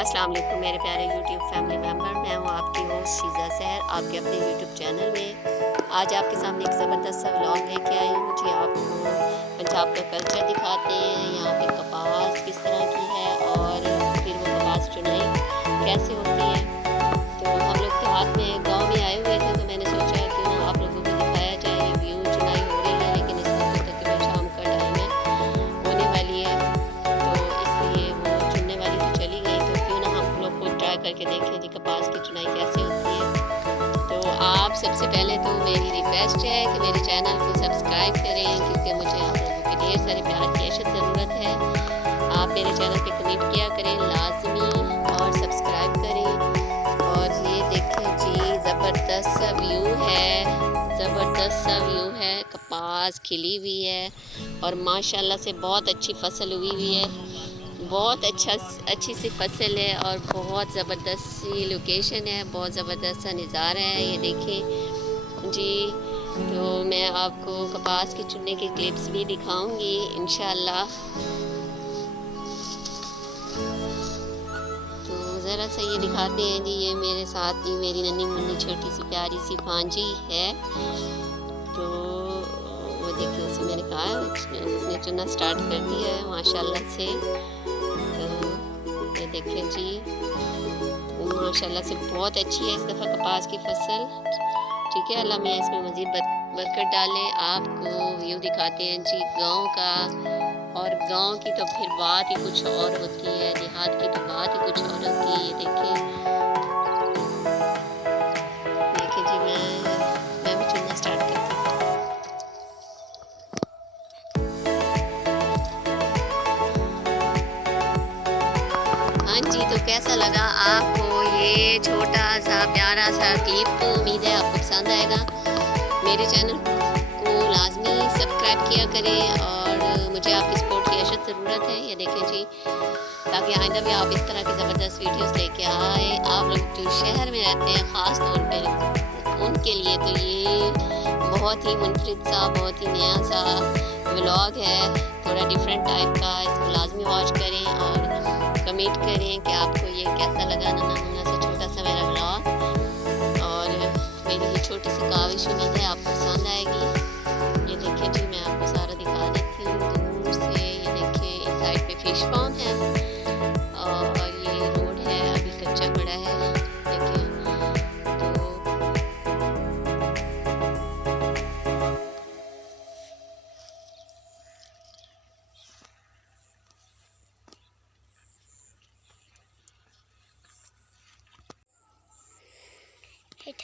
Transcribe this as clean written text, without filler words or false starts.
अस्सलाम वालेकुम मेरे प्यारे यूट्यूब फैमिली मेम्बर। मैं हूँ आपकी होस्ट शीज़ा सहर, आपके अपने यूट्यूब चैनल में। आज आपके सामने एक ज़बरदस्त सा व्लॉग लेके आई हूँ जी। आपको पंजाब का कल्चर दिखाते हैं, यहाँ पे कपास किस तरह की है और फिर वो कपास चुनाई कैसे होती है। तो हम लोग देहात में गाँव में आए हुए थे, तो मैंने सोचा क्यों ना आप लोगों को दिखाया जाए। ये व्यू चुनाई हो रही है, लेकिन इस वक्त तकरीबन शाम का टाइम है, होने वाली है, तो इसलिए वो चुनने वाली तो चली गई। तो क्यों ना हम लोग खुद ट्राई करके देखें जी कपास की चुनाई कैसे होती है। तो आप सबसे पहले तो मेरी रिक्वेस्ट है कि मेरे चैनल को सब्सक्राइब करें, क्योंकि मुझे आप लोगों के ढेर सारे प्यार की अशद ज़रूरत है। आप मेरे चैनल पे कमेंट किया करें लाजमी और सब्सक्राइब करें। और ये देखें जी, ज़बरदस्त सा व्यू है, ज़बरदस्त सा व्यू है। कपास खिली हुई है और माशाल्लाह से बहुत अच्छी फसल हुई हुई है, बहुत अच्छी सी फसल है और बहुत ज़बरदस्त सी लोकेशन है, बहुत ज़बरदस्त सा नज़ारा है। ये देखें जी। तो मैं आपको कपास के चुनने के क्लिप्स भी दिखाऊंगी इंशाल्लाह। तो ज़रा सा ये दिखाते हैं जी, ये मेरे साथ ही मेरी नन्ही मुन्नी छोटी सी प्यारी सी भांजी है। तो वो देखिए, उसे मैंने कहा उसने चुनना स्टार्ट कर दिया है माशाल्लाह से। तो ये देखें जी, माशाल्लाह से बहुत अच्छी है इस दफ़ा कपास की फसल। ठीक है, अल्लाह मियाँ इसमें मज़ीद बरकत डाले। आपको व्यू दिखाते हैं जी गांव का, और गांव की तो फिर बात ही कुछ और होती है, देहात की तो बात ही कुछ और होती है। ये देखें, देखें जी, मैं भी चुनना स्टार्ट करती हूँ। हाँ जी, तो कैसा लगा आपको ये छोटा सा प्यारा सा क्लिप। उम्मीद है आपको पसंद आएगा। मेरे चैनल को लाजमी सब्सक्राइब किया करें और मुझे आपकी सपोर्ट की अशद ज़रूरत है। ये देखें जी, ताकि आइंदा भी आप इस तरह की ज़बरदस्त वीडियोस लेके आए। आप लोग जो शहर में रहते हैं ख़ास तौर पे उनके लिए तो ये बहुत ही मुनफरिद सा, बहुत ही नया सा व्लॉग है, थोड़ा डिफरेंट टाइप का। इसको लाजमी वॉच करें और कमेंट करें कि आपको ये कैसा लगा, नन्हा सा छोटा सा मेरा व्लॉग। और मेरी ये छोटी सी काविश, उम्मीद है आपको पसंद आएगी। ये देखिए जी, मैं आपको सारा दिखा देती हूँ दूर से। ये देखिए, इस साइड पे फिश फार्म है और ये रोड है, अभी कच्चा पड़ा है। देखिए, तो Hey,